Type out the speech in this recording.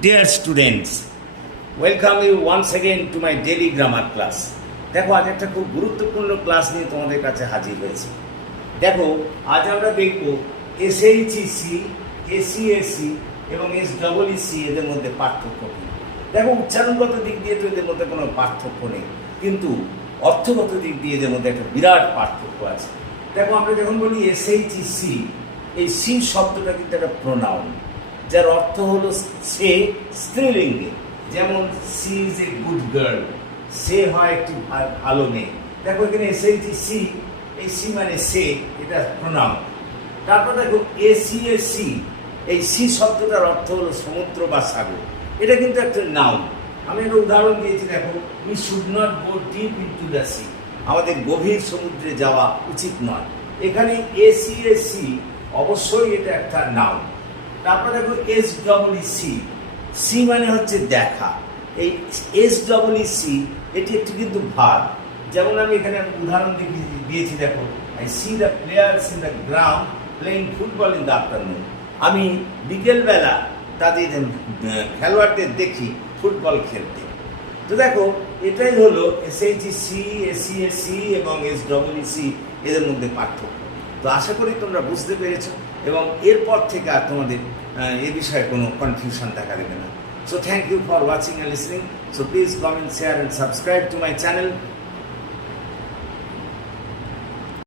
Dear students, welcome you once again to my daily grammar class. দেখো আজ একটা খুব গুরুত্বপূর্ণ ক্লাস নিয়ে তোমাদের কাছে হাজির হয়েছি। দেখো আজ আমরা দেখব এসএইচইসি, এসিএসসি এবং এসডব্লিউসি এদের মধ্যে পার্থক্য কী। দেখো উচ্চারণগত দিক দিয়ে তো এদের মধ্যে কোনো পার্থক্য নেই, কিন্তু অর্থগত দিক দিয়ে এদের মধ্যে একটা বিরাট পার্থক্য আছে। দেখো আমরা যখন বলি এসএইচইসি, এই সি শব্দটা কিন্তু একটা প্রোনাউন, যার অর্থ হলো সে স্ত্রীলিঙ্গে। যেমন she is a good girl, সে হয় একটি ভালো মেয়ে। দেখো এখানে এসএইচইসি, এই সি মানে সে, এটা প্রোনাউন। তারপর দেখো এসিএসি, এই সি শব্দটার অর্থ হলো সমুদ্র বা সাগর, এটা কিন্তু একটা নাউন। আমি একটা উদাহরণ দিয়েছি, দেখো we should not go deep into the sea, আমাদের গভীর সমুদ্রে যাওয়া উচিত নয়। এখানে এসিএসি অবশ্যই এটা একটা নাউন। তারপর দেখো এসডব্লিউসি, সি মানে হচ্ছে দেখা। এই এসডব্লিউসি এটি একটি কিন্তু ভার্ব। যেমন আমি এখানে উদাহরণ দিয়েছি, দেখো I C the players in the ground playing football in the afternoon, আমি বিকেলবেলা তাদের খেলোয়াড়দের দেখি ফুটবল খেলতে। তো দেখো এটাই হলো এসএইচইসি, এসিএসি এবং এসডব্লিউসি এদের মধ্যে পার্থক্য। তো আশা করি তোমরা বুঝতে পেরেছো এবং এরপর থেকে আর তোমাদের এ বিষয়ে কোনো কনফিউশন দেখা দেবে না। So thank you for watching and listening. So please comment, share and subscribe to my channel.